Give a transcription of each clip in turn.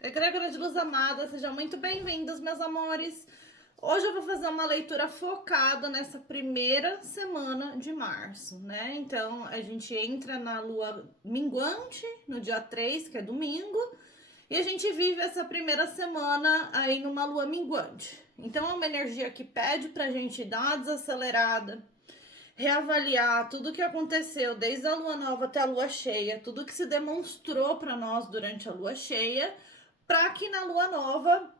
Egrégora de luz amada, sejam muito bem-vindos, meus amores. Hoje eu vou fazer uma leitura focada nessa primeira semana de março, né? Então, a gente entra na lua minguante, no dia 3, que é domingo, e a gente vive essa primeira semana aí numa lua minguante. Então, é uma energia que pede pra gente dar uma desacelerada, reavaliar tudo que aconteceu desde a lua nova até a lua cheia, tudo que se demonstrou para nós durante a lua cheia, para que na lua nova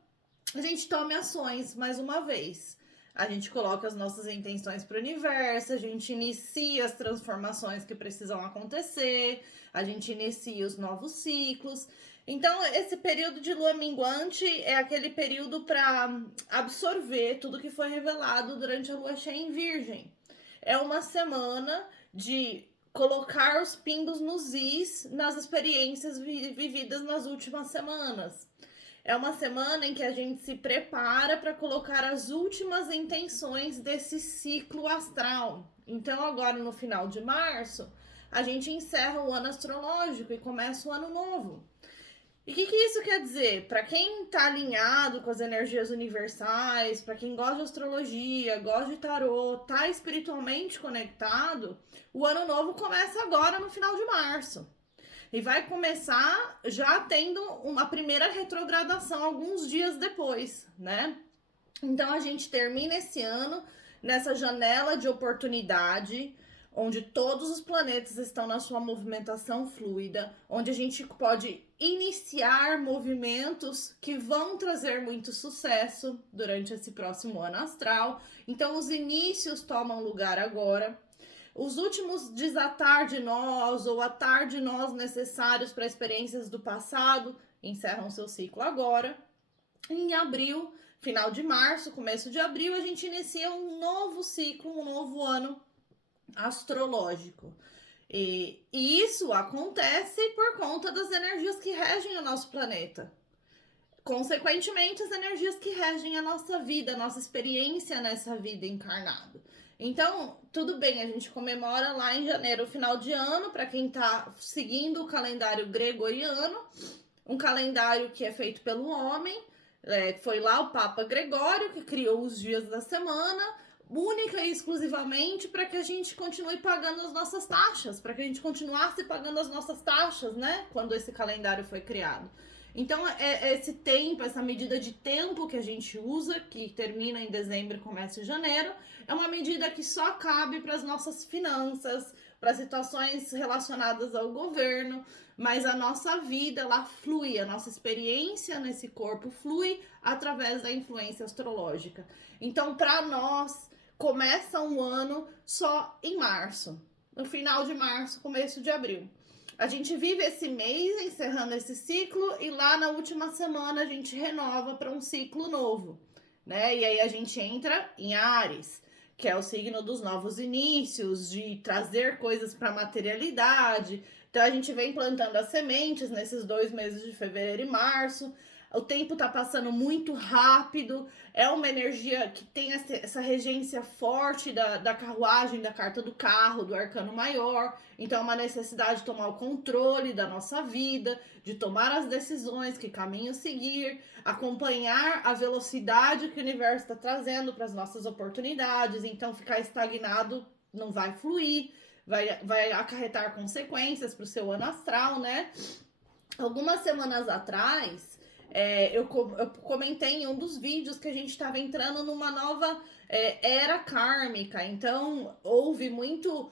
a gente tome ações mais uma vez. A gente coloca as nossas intenções para o universo, a gente inicia as transformações que precisam acontecer, a gente inicia os novos ciclos. Então, esse período de lua minguante é aquele período para absorver tudo que foi revelado durante a lua cheia em Virgem. É uma semana de colocar os pingos nos is nas experiências vividas nas últimas semanas. É uma semana em que a gente se prepara para colocar as últimas intenções desse ciclo astral. Então, agora no final de março, a gente encerra o ano astrológico e começa o ano novo. E o que isso quer dizer? Para quem está alinhado com as energias universais, para quem gosta de astrologia, gosta de tarô, tá espiritualmente conectado, o ano novo começa agora no final de março. E vai começar já tendo uma primeira retrogradação alguns dias depois, né? Então a gente termina esse ano nessa janela de oportunidade, onde todos os planetas estão na sua movimentação fluida, onde a gente pode iniciar movimentos que vão trazer muito sucesso durante esse próximo ano astral. Então os inícios tomam lugar agora. Os últimos desatar de nós ou atar de nós necessários para experiências do passado encerram seu ciclo agora. Em abril, final de março, começo de abril, a gente inicia um novo ciclo, um novo ano astrológico. E isso acontece por conta das energias que regem o nosso planeta. Consequentemente, as energias que regem a nossa vida, a nossa experiência nessa vida encarnada. Então, tudo bem, a gente comemora lá em janeiro o final de ano, para quem está seguindo o calendário gregoriano, um calendário que é feito pelo homem, foi lá o Papa Gregório que criou os dias da semana, única e exclusivamente para que a gente continue pagando as nossas taxas, para que a gente continuasse pagando as nossas taxas, né? Quando esse calendário foi criado. Então, esse tempo, essa medida de tempo que a gente usa, que termina em dezembro e começa em janeiro, é uma medida que só cabe para as nossas finanças, para situações relacionadas ao governo, mas a nossa vida, ela flui, a nossa experiência nesse corpo flui através da influência astrológica. Então, para nós, começa um ano só em março, no final de março, começo de abril. A gente vive esse mês encerrando esse ciclo e lá na última semana a gente renova para um ciclo novo, né? E aí a gente entra em Áries, que é o signo dos novos inícios, de trazer coisas para a materialidade. Então a gente vem plantando as sementes nesses 2 meses de fevereiro e março. O tempo tá passando muito rápido, é uma energia que tem essa regência forte da carruagem, da carta do carro, do arcano maior. Então, é uma necessidade de tomar o controle da nossa vida, de tomar as decisões, que caminho seguir, acompanhar a velocidade que o universo está trazendo para as nossas oportunidades. Então, ficar estagnado não vai fluir, vai acarretar consequências para o seu ano astral, né? Algumas semanas atrás, eu comentei em um dos vídeos que a gente estava entrando numa nova era kármica. Então, houve muito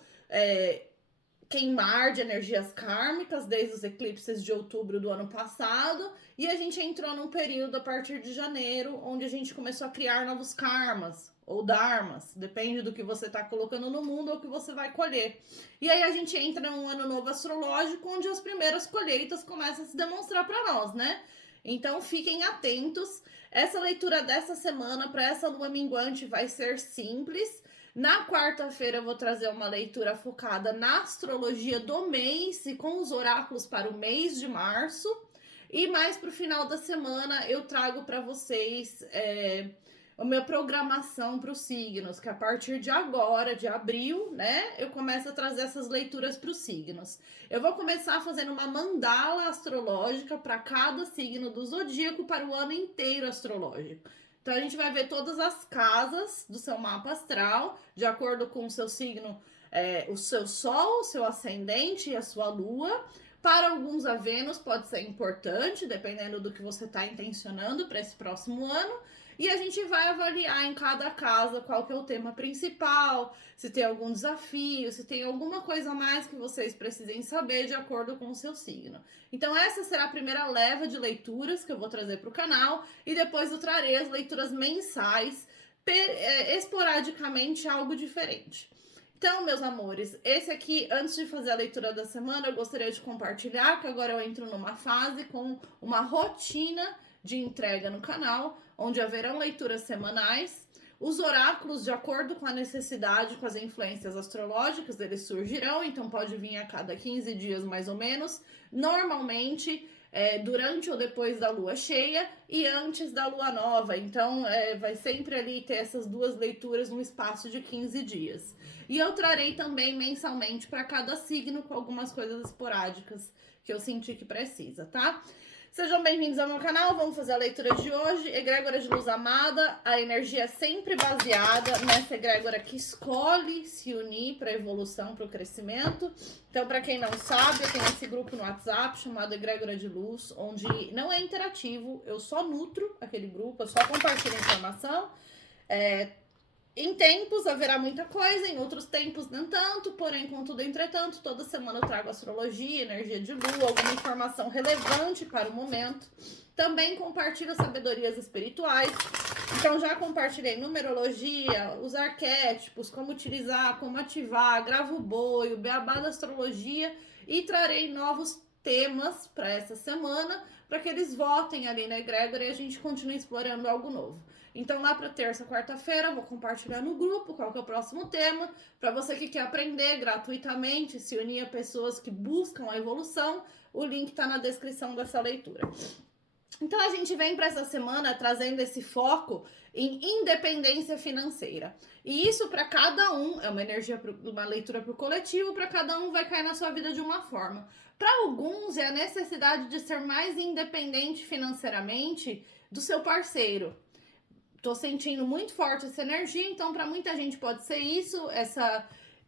queimar de energias kármicas desde os eclipses de outubro do ano passado, e a gente entrou num período a partir de janeiro, onde a gente começou a criar novos karmas ou dharmas, depende do que você está colocando no mundo ou que você vai colher. E aí a gente entra num ano novo astrológico, onde as primeiras colheitas começam a se demonstrar para nós, né? Então fiquem atentos. Essa leitura dessa semana para essa lua minguante vai ser simples. Na quarta-feira eu vou trazer uma leitura focada na astrologia do mês e com os oráculos para o mês de março. E mais para o final da semana eu trago para vocês a minha programação para os signos, que a partir de agora, de abril, né, eu começo a trazer essas leituras para os signos. Eu vou começar fazendo uma mandala astrológica para cada signo do zodíaco para o ano inteiro astrológico. Então a gente vai ver todas as casas do seu mapa astral, de acordo com o seu signo, o seu sol, o seu ascendente e a sua lua. Para alguns, a Vênus pode ser importante, dependendo do que você está intencionando para esse próximo ano. E a gente vai avaliar em cada casa qual que é o tema principal, se tem algum desafio, se tem alguma coisa a mais que vocês precisem saber de acordo com o seu signo. Então essa será a primeira leva de leituras que eu vou trazer para o canal e depois eu trarei as leituras mensais, esporadicamente algo diferente. Então, meus amores, esse aqui, antes de fazer a leitura da semana, eu gostaria de compartilhar que agora eu entro numa fase com uma rotina de entrega no canal, onde haverão leituras semanais. Os oráculos, de acordo com a necessidade, com as influências astrológicas, eles surgirão, então pode vir a cada 15 dias mais ou menos. Normalmente, durante ou depois da lua cheia e antes da lua nova. Então, vai sempre ali ter essas duas leituras no espaço de 15 dias. E eu trarei também mensalmente para cada signo com algumas coisas esporádicas que eu senti que precisa, tá? Sejam bem-vindos ao meu canal, vamos fazer a leitura de hoje. Egrégora de luz amada, a energia é sempre baseada nessa egrégora que escolhe se unir para a evolução, para o crescimento. Então, para quem não sabe, eu tenho esse grupo no WhatsApp chamado Egrégora de Luz, onde não é interativo, eu só nutro aquele grupo, eu só compartilho informação. Em tempos haverá muita coisa, em outros tempos nem tanto, porém, contudo, entretanto, toda semana eu trago astrologia, energia de lua, alguma informação relevante para o momento. Também compartilho sabedorias espirituais. Então, já compartilhei numerologia, os arquétipos, como utilizar, como ativar, gravo o boi, o beabá da astrologia e trarei novos temas para essa semana, para que eles votem ali na egrégora e a gente continue explorando algo novo. Então, lá para terça, quarta-feira, eu vou compartilhar no grupo qual que é o próximo tema. Para você que quer aprender gratuitamente, se unir a pessoas que buscam a evolução, o link está na descrição dessa leitura. Então, a gente vem para essa semana trazendo esse foco em independência financeira. E isso para cada um, é uma energia, uma leitura para o coletivo, para cada um vai cair na sua vida de uma forma. Para alguns, é a necessidade de ser mais independente financeiramente do seu parceiro. Tô sentindo muito forte essa energia, então para muita gente pode ser isso,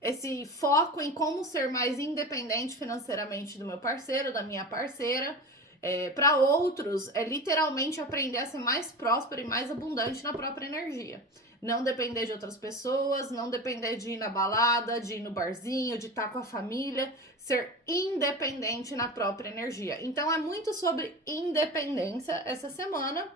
esse foco em como ser mais independente financeiramente do meu parceiro, da minha parceira. Para outros, é literalmente aprender a ser mais próspero e mais abundante na própria energia. Não depender de outras pessoas, não depender de ir na balada, de ir no barzinho, de estar com a família, ser independente na própria energia. Então é muito sobre independência essa semana.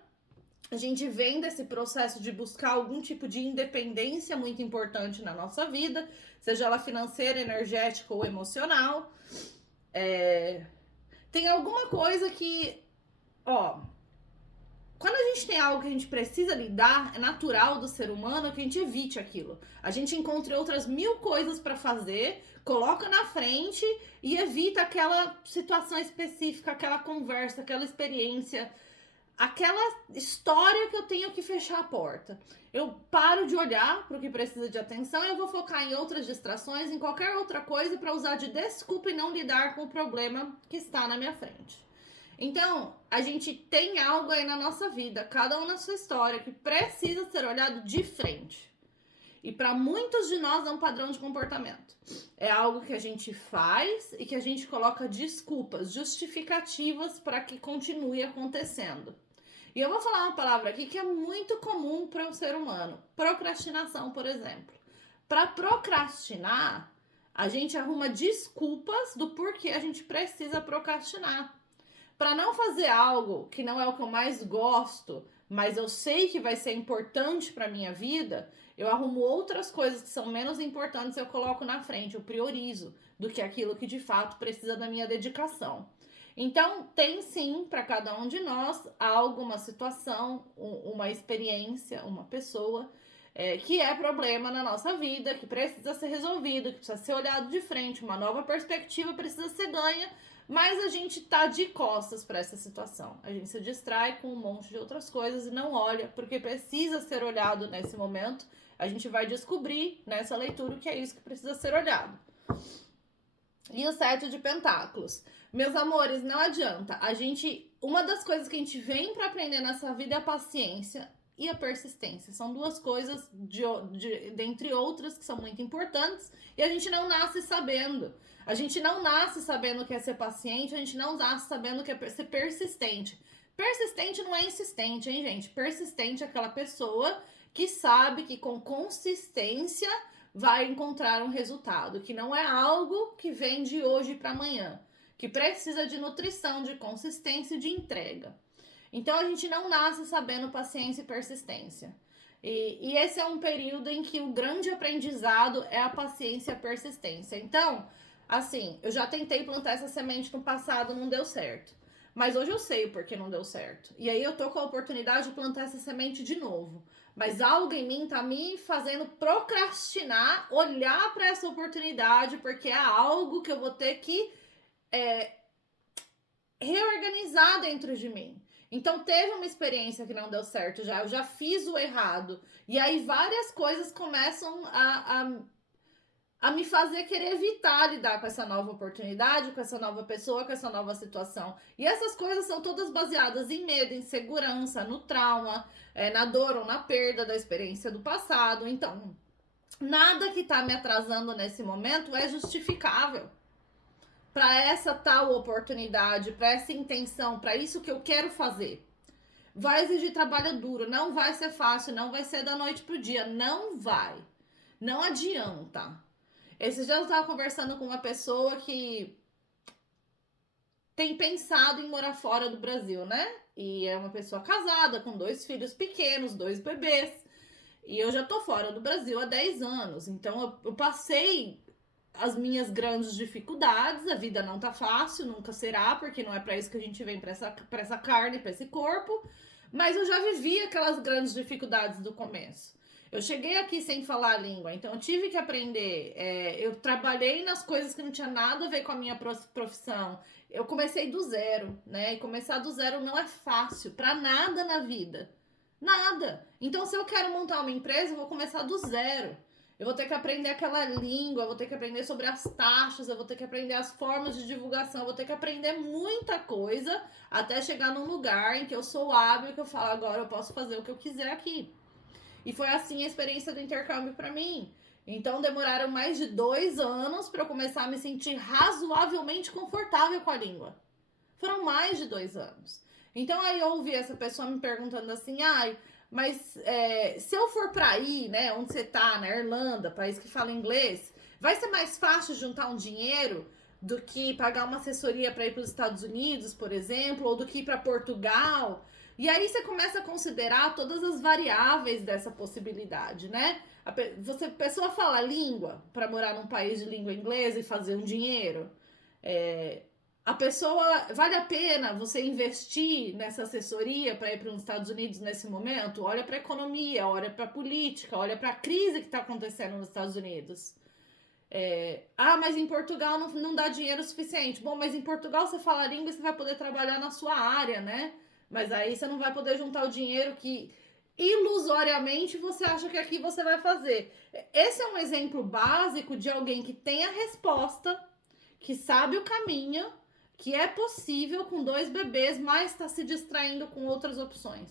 A gente vem desse processo de buscar algum tipo de independência muito importante na nossa vida, seja ela financeira, energética ou emocional. Tem alguma coisa que, quando a gente tem algo que a gente precisa lidar, é natural do ser humano que a gente evite aquilo. A gente encontra outras 1000 coisas para fazer, coloca na frente e evita aquela situação específica, aquela conversa, aquela experiência, aquela história que eu tenho que fechar a porta. Eu paro de olhar para o que precisa de atenção e eu vou focar em outras distrações, em qualquer outra coisa para usar de desculpa e não lidar com o problema que está na minha frente. Então, a gente tem algo aí na nossa vida, cada um na sua história, que precisa ser olhado de frente. E para muitos de nós é um padrão de comportamento. É algo que a gente faz e que a gente coloca desculpas, justificativas para que continue acontecendo. E eu vou falar uma palavra aqui que é muito comum para um ser humano. Procrastinação, por exemplo. Para procrastinar, a gente arruma desculpas do porquê a gente precisa procrastinar. Para não fazer algo que não é o que eu mais gosto, mas eu sei que vai ser importante para minha vida, eu arrumo outras coisas que são menos importantes e eu coloco na frente, eu priorizo do que aquilo que de fato precisa da minha dedicação. Então, tem sim, para cada um de nós, algo, uma situação, uma experiência, uma pessoa que é problema na nossa vida, que precisa ser resolvido, que precisa ser olhado de frente, uma nova perspectiva precisa ser ganha mas a gente tá de costas para essa situação. A gente se distrai com um monte de outras coisas e não olha, porque precisa ser olhado nesse momento. A gente vai descobrir nessa leitura o que é isso que precisa ser olhado. E o 7 de pentáculos. Meus amores, não adianta. Uma das coisas que a gente vem para aprender nessa vida é a paciência e a persistência. São duas coisas, dentre outras, que são muito importantes. E a gente não nasce sabendo. A gente não nasce sabendo o que é ser paciente. A gente não nasce sabendo o que é ser persistente. Persistente não é insistente, hein, gente? Persistente é aquela pessoa que sabe que com consistência vai encontrar um resultado, que não é algo que vem de hoje para amanhã, que precisa de nutrição, de consistência e de entrega. Então a gente não nasce sabendo paciência e persistência. E esse é um período em que o grande aprendizado é a paciência e a persistência. Então, assim, eu já tentei plantar essa semente no passado, não deu certo. Mas hoje eu sei o porquê não deu certo. E aí eu tô com a oportunidade de plantar essa semente de novo. Mas algo em mim tá me fazendo procrastinar, olhar para essa oportunidade, porque é algo que eu vou ter que reorganizar dentro de mim. Então teve uma experiência que não deu certo eu já fiz o errado. E aí várias coisas começam a me fazer querer evitar lidar com essa nova oportunidade, com essa nova pessoa, com essa nova situação. E essas coisas são todas baseadas em medo, insegurança, no trauma, na dor ou na perda da experiência do passado. Então, nada que tá me atrasando nesse momento é justificável para essa tal oportunidade, para essa intenção, para isso que eu quero fazer. Vai exigir trabalho duro, não vai ser fácil, não vai ser da noite pro dia, não vai. Não adianta. Esses dias eu tava conversando com uma pessoa que tem pensado em morar fora do Brasil, né? E é uma pessoa casada, com 2 filhos pequenos, 2 bebês. E eu já tô fora do Brasil há 10 anos. Então eu passei as minhas grandes dificuldades. A vida não tá fácil, nunca será, porque não é pra isso que a gente vem, pra essa carne, pra esse corpo. Mas eu já vivi aquelas grandes dificuldades do começo. Eu cheguei aqui sem falar a língua, então eu tive que aprender. Eu trabalhei nas coisas que não tinha nada a ver com a minha profissão. Eu comecei do zero, né? E começar do zero não é fácil, pra nada na vida. Nada. Então, se eu quero montar uma empresa, eu vou começar do zero. Eu vou ter que aprender aquela língua, eu vou ter que aprender sobre as taxas, eu vou ter que aprender as formas de divulgação, eu vou ter que aprender muita coisa até chegar num lugar em que eu sou hábil, que eu falo, agora eu posso fazer o que eu quiser aqui. E foi assim a experiência do intercâmbio para mim. Então demoraram mais de 2 anos para eu começar a me sentir razoavelmente confortável com a língua. Foram mais de 2 anos. Então aí eu ouvi essa pessoa me perguntando assim, mas se eu for para aí, né, onde você tá, na Irlanda, país que fala inglês, vai ser mais fácil juntar um dinheiro do que pagar uma assessoria para ir para os Estados Unidos, por exemplo, ou do que ir para Portugal? E aí você começa a considerar todas as variáveis dessa possibilidade, né? A pessoa fala língua para morar num país de língua inglesa e fazer um dinheiro. A pessoa, vale a pena você investir nessa assessoria para ir para os Estados Unidos nesse momento? Olha para a economia, olha para a política, olha para a crise que está acontecendo nos Estados Unidos. Mas em Portugal não dá dinheiro suficiente. Bom, mas em Portugal você fala a língua e você vai poder trabalhar na sua área, né? Mas aí você não vai poder juntar o dinheiro que ilusoriamente você acha que aqui você vai fazer. Esse é um exemplo básico de alguém que tem a resposta, que sabe o caminho, que é possível com 2 bebês, mas está se distraindo com outras opções,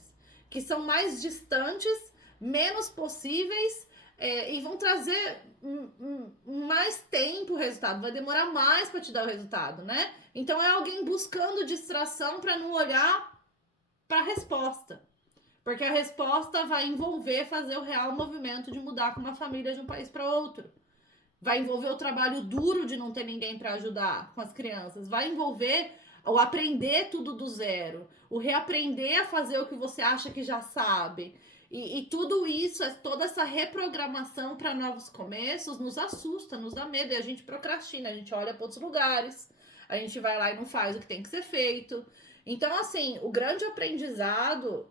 que são mais distantes, menos possíveis e vão trazer mais tempo o resultado, vai demorar mais para te dar o resultado, né? Então é alguém buscando distração para não olhar para a resposta, porque a resposta vai envolver fazer o real movimento de mudar com uma família de um país para outro, vai envolver o trabalho duro de não ter ninguém para ajudar com as crianças, vai envolver o aprender tudo do zero, o reaprender a fazer o que você acha que já sabe, e tudo isso, toda essa reprogramação para novos começos nos assusta, nos dá medo, e a gente procrastina, a gente olha para outros lugares, a gente vai lá e não faz o que tem que ser feito. Então, assim, o grande aprendizado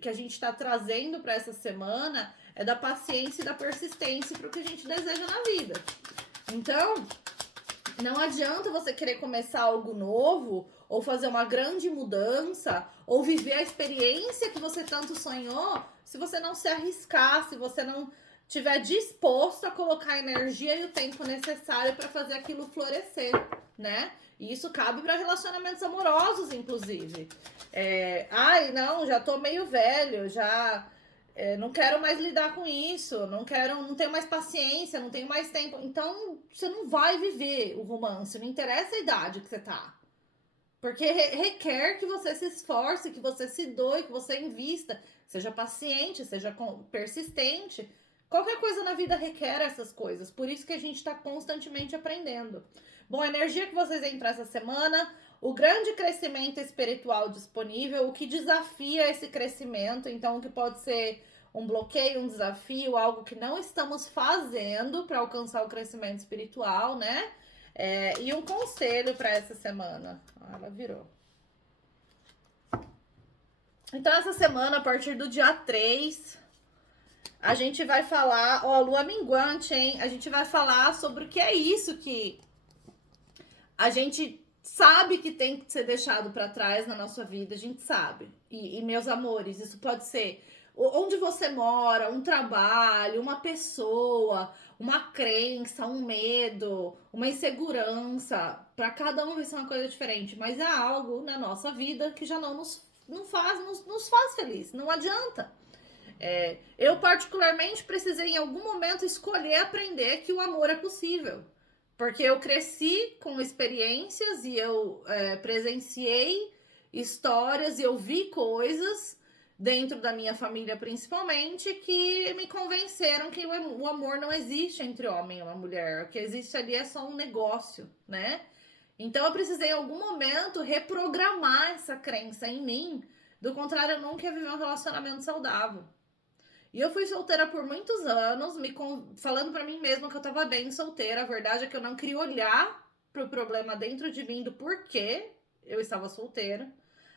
que a gente está trazendo para essa semana é da paciência e da persistência para o que a gente deseja na vida. Então, Não adianta você querer começar algo novo, ou fazer uma grande mudança, ou viver a experiência que você tanto sonhou, se você não se arriscar, se você não tiver disposto a colocar a energia e o tempo necessário para fazer aquilo florescer, né? E isso cabe para relacionamentos amorosos, inclusive. Ai, não, já tô meio velho, já não quero mais lidar com isso, não tenho mais paciência, não tenho mais tempo. Então, você não vai viver o romance, não interessa a idade que você tá. Porque requer que você se esforce, que você se doe, que você invista, seja paciente, seja persistente. Qualquer coisa na vida requer essas coisas. Por isso que a gente está constantemente aprendendo. Bom, a energia que vocês entram essa semana, o grande crescimento espiritual disponível, o que desafia esse crescimento, então o que pode ser um bloqueio, um desafio, algo que não estamos fazendo para alcançar o crescimento espiritual, né? E um conselho para essa semana. Ela virou. Então, essa semana, a partir do dia 3, a gente vai falar, ó, lua minguante, hein? A gente vai falar sobre o que é isso que a gente sabe que tem que ser deixado para trás na nossa vida, a gente sabe. E meus amores, isso pode ser onde você mora, um trabalho, uma pessoa, uma crença, um medo, uma insegurança. Para cada um vai ser uma coisa diferente, mas é algo na nossa vida que já nos faz feliz, não adianta. Eu particularmente precisei em algum momento escolher aprender que o amor é possível. Porque eu cresci com experiências e eu presenciei histórias e eu vi coisas dentro da minha família principalmente que me convenceram que o amor não existe entre homem e uma mulher. O que existe ali é só um negócio, né? Então eu precisei em algum momento reprogramar essa crença em mim. Do contrário, eu nunca ia viver um relacionamento saudável. E eu fui solteira por muitos anos, falando pra mim mesma que eu tava bem solteira. A verdade é que eu não queria olhar pro problema dentro de mim do porquê eu estava solteira.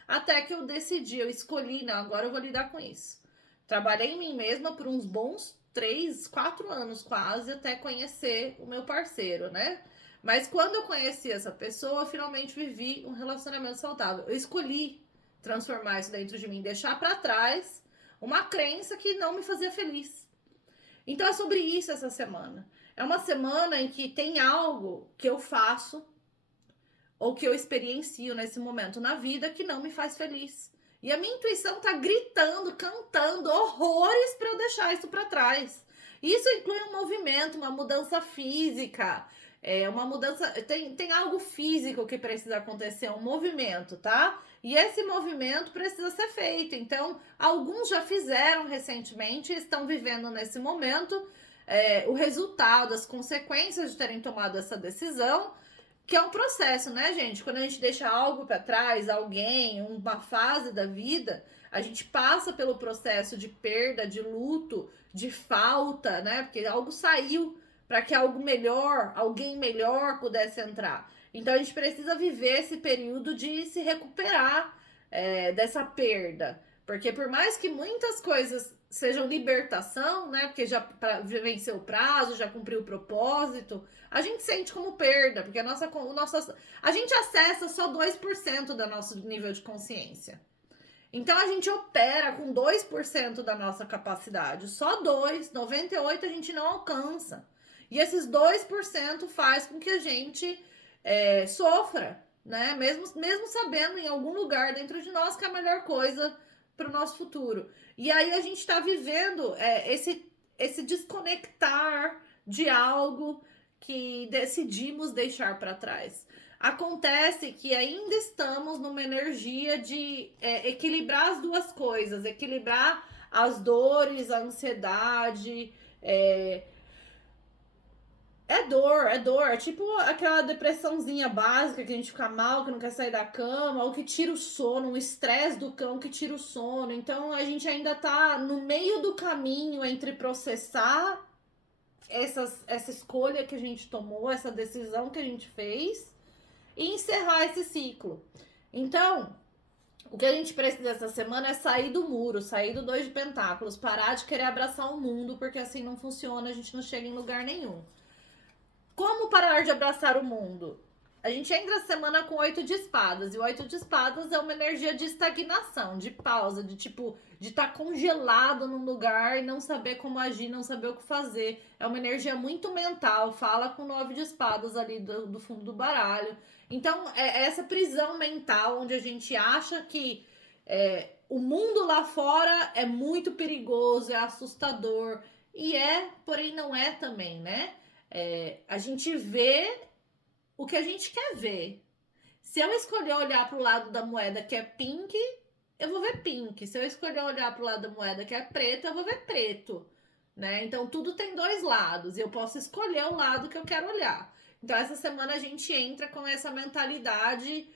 Até que eu decidi, eu escolhi, não, agora eu vou lidar com isso. Trabalhei em mim mesma por uns bons 3, 4 anos quase, até conhecer o meu parceiro, né? Mas quando eu conheci essa pessoa, eu finalmente vivi um relacionamento saudável. Eu escolhi transformar isso dentro de mim, deixar pra trás uma crença que não me fazia feliz. Então é sobre isso essa semana. É uma semana em que tem algo que eu faço ou que eu experiencio nesse momento na vida que não me faz feliz. E a minha intuição tá gritando, cantando horrores para eu deixar isso para trás. Isso inclui um movimento, uma mudança física, uma mudança. Tem algo físico que precisa acontecer, um movimento, tá? E esse movimento precisa ser feito. Então, alguns já fizeram recentemente e estão vivendo nesse momento o resultado, as consequências de terem tomado essa decisão, que é um processo, né, gente? Quando a gente deixa algo para trás, alguém, uma fase da vida, a gente passa pelo processo de perda, de luto, de falta, né? Porque algo saiu para que algo melhor, alguém melhor pudesse entrar. Então a gente precisa viver esse período de se recuperar dessa perda. Porque por mais que muitas coisas sejam libertação, né? Porque já venceu o prazo, já cumpriu o propósito, a gente sente como perda, porque a gente acessa só 2% do nosso nível de consciência. Então a gente opera com 2% da nossa capacidade. Só 2, 98% a gente não alcança. E esses 2% faz com que a gente sofra, né? Mesmo sabendo em algum lugar dentro de nós que é a melhor coisa para o nosso futuro. E aí a gente está vivendo esse desconectar de algo que decidimos deixar para trás. Acontece que ainda estamos numa energia de equilibrar as duas coisas, equilibrar as dores, a ansiedade. É dor. É tipo aquela depressãozinha básica que a gente fica mal, que não quer sair da cama, ou que tira o sono, um estresse do cão que tira o sono. Então a gente ainda tá no meio do caminho entre processar essa escolha que a gente tomou, essa decisão que a gente fez, e encerrar esse ciclo. Então, o que a gente precisa essa semana é sair do muro, sair do 2 de pentáculos, parar de querer abraçar o mundo, porque assim não funciona, a gente não chega em lugar nenhum. Como parar de abraçar o mundo? A gente entra a semana com 8 de espadas. E o 8 de espadas é uma energia de estagnação, de pausa, de tipo, de estar congelado num lugar e não saber como agir, não saber o que fazer. É uma energia muito mental. Fala com 9 de espadas ali do fundo do baralho. Então, é essa prisão mental onde a gente acha que o mundo lá fora é muito perigoso, é assustador. E porém não é também, né? A gente vê o que a gente quer ver. Se eu escolher olhar para o lado da moeda que é pink, eu vou ver pink. Se eu escolher olhar para o lado da moeda que é preto, eu vou ver preto. Né? Então tudo tem dois lados e eu posso escolher o lado que eu quero olhar. Então essa semana a gente entra com essa mentalidade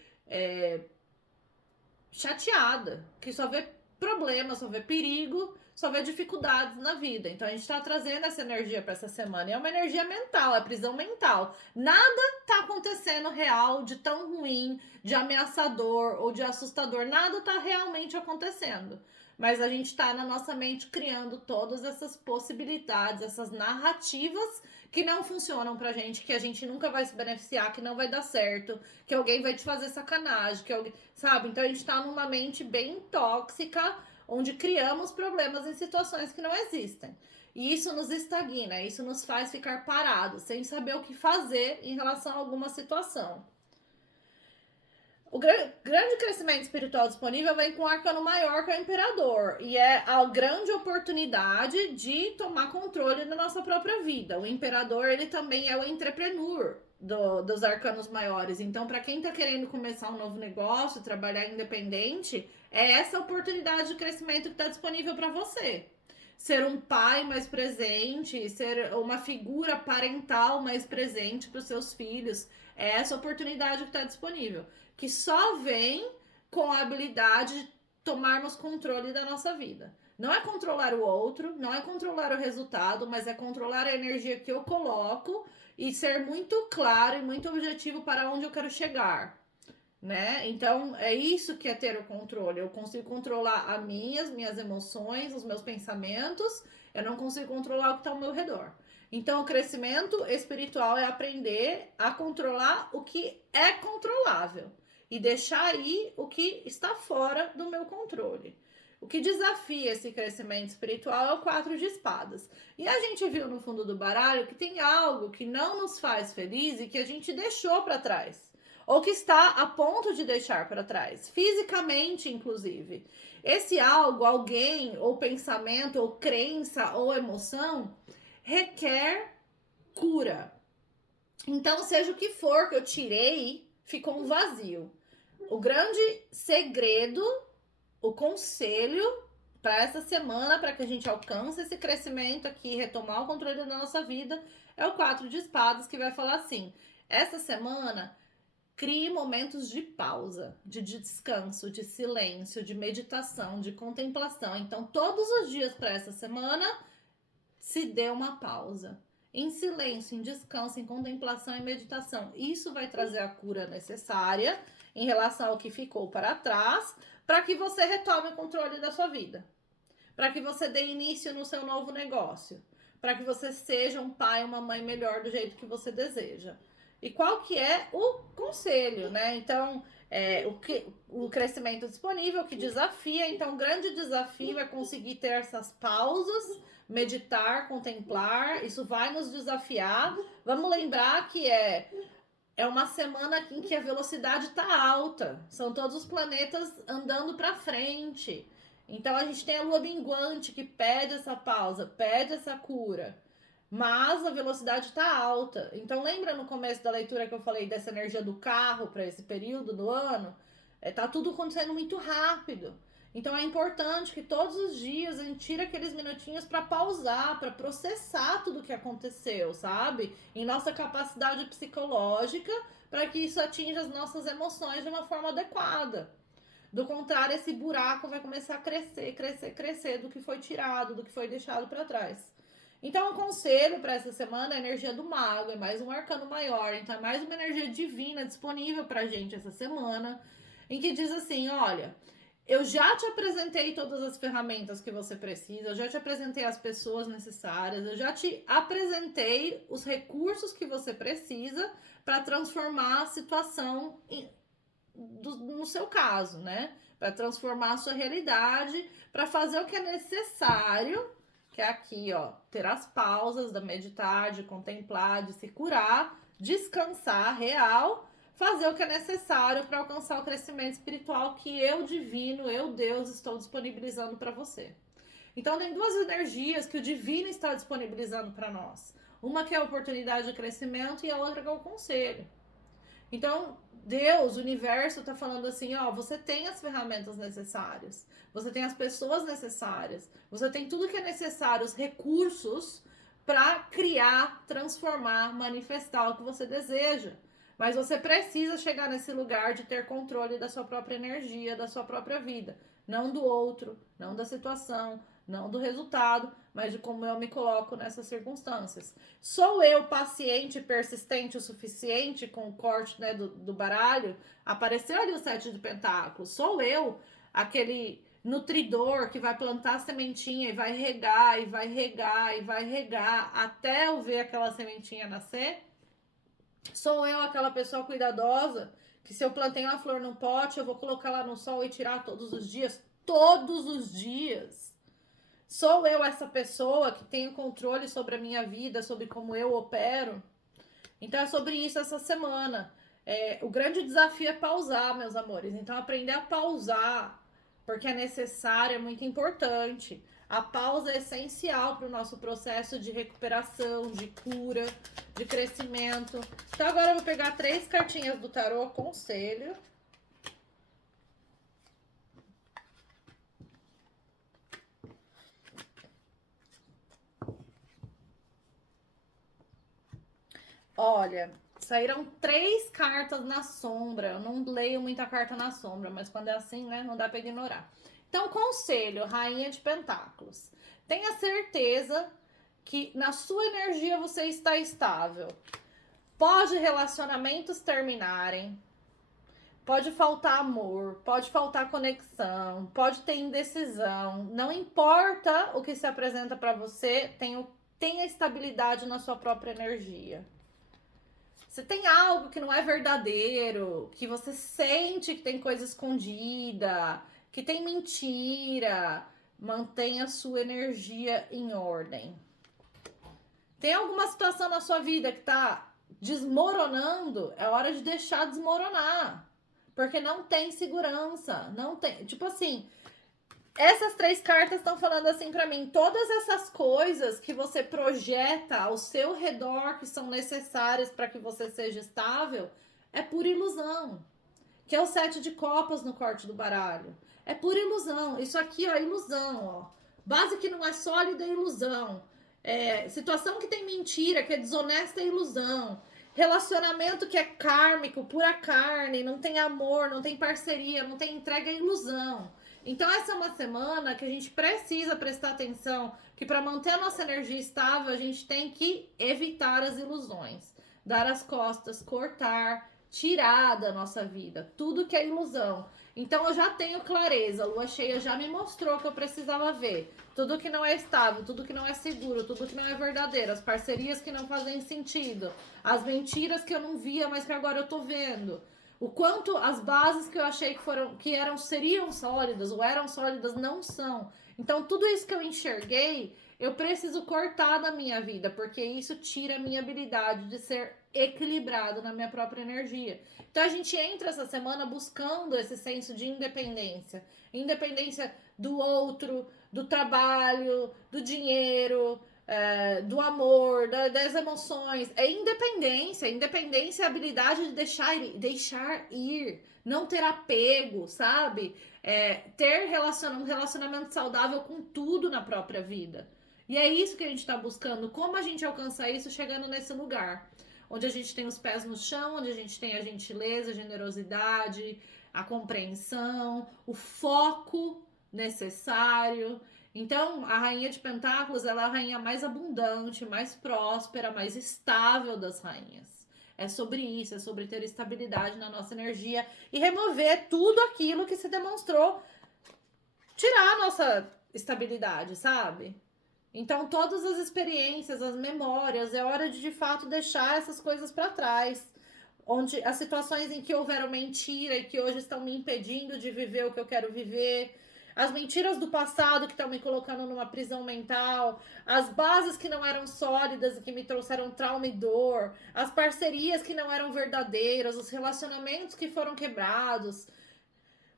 chateada, que só vê problema, só vê perigo, só vê dificuldades na vida. Então a gente tá trazendo essa energia para essa semana. E é uma energia mental, é prisão mental. Nada tá acontecendo real de tão ruim, de ameaçador ou de assustador. Nada tá realmente acontecendo. Mas a gente tá na nossa mente criando todas essas possibilidades, essas narrativas que não funcionam pra gente, que a gente nunca vai se beneficiar, que não vai dar certo, que alguém vai te fazer sacanagem, que alguém, sabe? Então a gente tá numa mente bem tóxica, onde criamos problemas em situações que não existem. E isso nos estagna, isso nos faz ficar parados, sem saber o que fazer em relação a alguma situação. O grande crescimento espiritual disponível vem com o arcano maior, que é o imperador. E é a grande oportunidade de tomar controle da nossa própria vida. O imperador, ele também é o entrepreneur dos arcanos maiores. Então, para quem tá querendo começar um novo negócio, trabalhar independente, é essa oportunidade de crescimento que está disponível para você. Ser um pai mais presente, ser uma figura parental mais presente para os seus filhos. É essa oportunidade que está disponível, que só vem com a habilidade de tomarmos controle da nossa vida. Não é controlar o outro, não é controlar o resultado, mas é controlar a energia que eu coloco e ser muito claro e muito objetivo para onde eu quero chegar. Né? Então, é isso que é ter o controle. Eu consigo controlar as minhas emoções, os meus pensamentos, eu não consigo controlar o que está ao meu redor. Então, o crescimento espiritual é aprender a controlar o que é controlável e deixar aí o que está fora do meu controle. O que desafia esse crescimento espiritual é o 4 de espadas. E a gente viu no fundo do baralho que tem algo que não nos faz feliz e que a gente deixou para trás. Ou que está a ponto de deixar para trás, fisicamente, inclusive. Esse algo, alguém, ou pensamento, ou crença, ou emoção, requer cura. Então, seja o que for que eu tirei, ficou um vazio. O grande segredo, o conselho para essa semana, para que a gente alcance esse crescimento aqui, retomar o controle da nossa vida, é o 4 de espadas, que vai falar assim: essa semana, crie momentos de pausa, de descanso, de silêncio, de meditação, de contemplação. Então, todos os dias para essa semana, se dê uma pausa. Em silêncio, em descanso, em contemplação e meditação. Isso vai trazer a cura necessária em relação ao que ficou para trás, para que você retome o controle da sua vida. Para que você dê início no seu novo negócio. Para que você seja um pai, uma mãe melhor do jeito que você deseja. E qual que é o conselho, né? Então, o crescimento disponível que desafia. Então, o grande desafio é conseguir ter essas pausas, meditar, contemplar. Isso vai nos desafiar. Vamos lembrar que é uma semana em que a velocidade está alta. São todos os planetas andando para frente. Então, a gente tem a lua minguante que pede essa pausa, pede essa cura. Mas a velocidade está alta. Então, lembra no começo da leitura que eu falei dessa energia do carro para esse período do ano? Tá tudo acontecendo muito rápido. Então, é importante que todos os dias a gente tire aqueles minutinhos para pausar, para processar tudo que aconteceu, sabe? Em nossa capacidade psicológica, para que isso atinja as nossas emoções de uma forma adequada. Do contrário, esse buraco vai começar a crescer, crescer, crescer do que foi tirado, do que foi deixado para trás. Então, o conselho para essa semana é a energia do mago, é mais um arcano maior, então é mais uma energia divina disponível pra gente essa semana, em que diz assim: olha, eu já te apresentei todas as ferramentas que você precisa, eu já te apresentei as pessoas necessárias, eu já te apresentei os recursos que você precisa para transformar a situação no seu caso, né? Para transformar a sua realidade, para fazer o que é necessário, que é aqui, ó, ter as pausas da meditar, de contemplar, de se curar, descansar real, fazer o que é necessário para alcançar o crescimento espiritual que eu, divino, eu, Deus, estou disponibilizando para você. Então, tem duas energias que o divino está disponibilizando para nós. Uma que é a oportunidade de crescimento e a outra que é o conselho. Então, Deus, o universo, tá falando assim, ó, você tem as ferramentas necessárias, você tem as pessoas necessárias, você tem tudo que é necessário, os recursos para criar, transformar, manifestar o que você deseja. Mas você precisa chegar nesse lugar de ter controle da sua própria energia, da sua própria vida. Não do outro, não da situação, não do resultado, mas de como eu me coloco nessas circunstâncias. Sou eu paciente e persistente o suficiente com o corte, né, do baralho? Apareceu ali o 7 de pentáculos. Sou eu aquele nutridor que vai plantar a sementinha e vai regar, e vai regar, e vai regar até eu ver aquela sementinha nascer? Sou eu aquela pessoa cuidadosa que se eu plantei uma flor num pote, eu vou colocar lá no sol e tirar todos os dias? Todos os dias. Sou eu essa pessoa que tem o controle sobre a minha vida, sobre como eu opero? Então é sobre isso essa semana. O grande desafio é pausar, meus amores. Então aprender a pausar, porque é necessário, é muito importante. A pausa é essencial para o nosso processo de recuperação, de cura, de crescimento. Então agora eu vou pegar 3 cartinhas do tarô conselho. Olha, saíram 3 cartas na sombra. Eu não leio muita carta na sombra, mas quando é assim, né, não dá para ignorar. Então, conselho, Rainha de Pentáculos. Tenha certeza que na sua energia você está estável. Pode relacionamentos terminarem, pode faltar amor, pode faltar conexão, pode ter indecisão. Não importa o que se apresenta para você, tenha estabilidade na sua própria energia. Se tem algo que não é verdadeiro, que você sente que tem coisa escondida, que tem mentira, mantenha a sua energia em ordem. Tem alguma situação na sua vida que tá desmoronando, é hora de deixar desmoronar. Porque não tem segurança, não tem, tipo assim, essas 3 cartas estão falando assim para mim, todas essas coisas que você projeta ao seu redor que são necessárias para que você seja estável, é pura ilusão. Que é o 7 de copas no corte do baralho. É pura ilusão. Isso aqui, ó, é ilusão, ó. Base que não é sólida é ilusão. Situação que tem mentira, que é desonesta é ilusão. Relacionamento que é kármico, pura carne, não tem amor, não tem parceria, não tem entrega, é ilusão. Então essa é uma semana que a gente precisa prestar atenção, que para manter a nossa energia estável, a gente tem que evitar as ilusões, dar as costas, cortar, tirar da nossa vida tudo que é ilusão. Então eu já tenho clareza, a lua cheia já me mostrou que eu precisava ver tudo que não é estável, tudo que não é seguro, tudo que não é verdadeiro, as parcerias que não fazem sentido, as mentiras que eu não via, mas que agora eu tô vendo. O quanto as bases que eu achei seriam sólidas ou eram sólidas não são. Então, tudo isso que eu enxerguei, eu preciso cortar da minha vida, porque isso tira a minha habilidade de ser equilibrado na minha própria energia. Então, a gente entra essa semana buscando esse senso de independência. Independência do outro, do trabalho, do dinheiro, do amor, das emoções. É independência. Independência é a habilidade de deixar ir, não ter apego, sabe? Ter um relacionamento saudável com tudo na própria vida. E é isso que a gente está buscando. Como a gente alcança isso chegando nesse lugar? Onde a gente tem os pés no chão, onde a gente tem a gentileza, a generosidade, a compreensão, o foco necessário. Então, a Rainha de Pentáculos, ela é a rainha mais abundante, mais próspera, mais estável das rainhas. É sobre isso, é sobre ter estabilidade na nossa energia e remover tudo aquilo que se demonstrou tirar a nossa estabilidade, sabe? Então, todas as experiências, as memórias, é hora de fato deixar essas coisas para trás. Onde as situações em que houveram mentira e que hoje estão me impedindo de viver o que eu quero viver, as mentiras do passado que estão me colocando numa prisão mental, as bases que não eram sólidas e que me trouxeram trauma e dor, as parcerias que não eram verdadeiras, os relacionamentos que foram quebrados.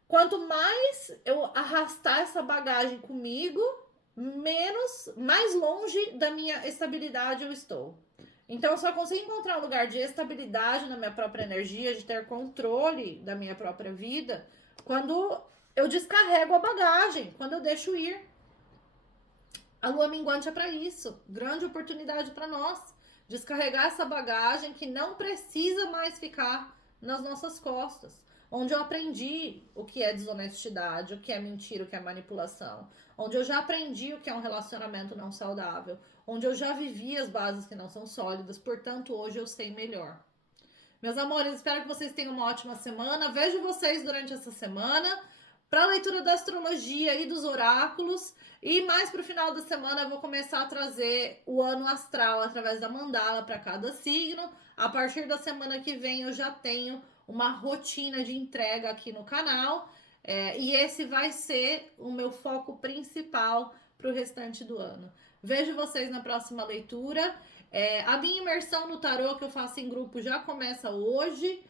Quanto mais eu arrastar essa bagagem comigo, mais longe da minha estabilidade eu estou. Então, eu só consigo encontrar um lugar de estabilidade na minha própria energia, de ter controle da minha própria vida, quando eu descarrego a bagagem, quando eu deixo ir. A lua minguante é para isso. Grande oportunidade para nós. Descarregar essa bagagem que não precisa mais ficar nas nossas costas. Onde eu aprendi o que é desonestidade, o que é mentira, o que é manipulação. Onde eu já aprendi o que é um relacionamento não saudável. Onde eu já vivi as bases que não são sólidas. Portanto, hoje eu sei melhor. Meus amores, espero que vocês tenham uma ótima semana. Vejo vocês durante essa semana para a leitura da astrologia e dos oráculos. E mais para o final da semana eu vou começar a trazer o ano astral através da mandala para cada signo. A partir da semana que vem eu já tenho uma rotina de entrega aqui no canal. E esse vai ser o meu foco principal para o restante do ano. Vejo vocês na próxima leitura. A minha imersão no tarô que eu faço em grupo já começa hoje,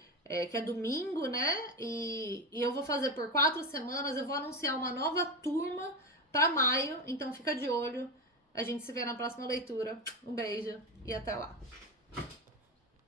que é domingo, né? E eu vou fazer por 4 semanas. Eu vou anunciar uma nova turma para maio, então fica de olho. A gente se vê na próxima leitura. Um beijo e até lá.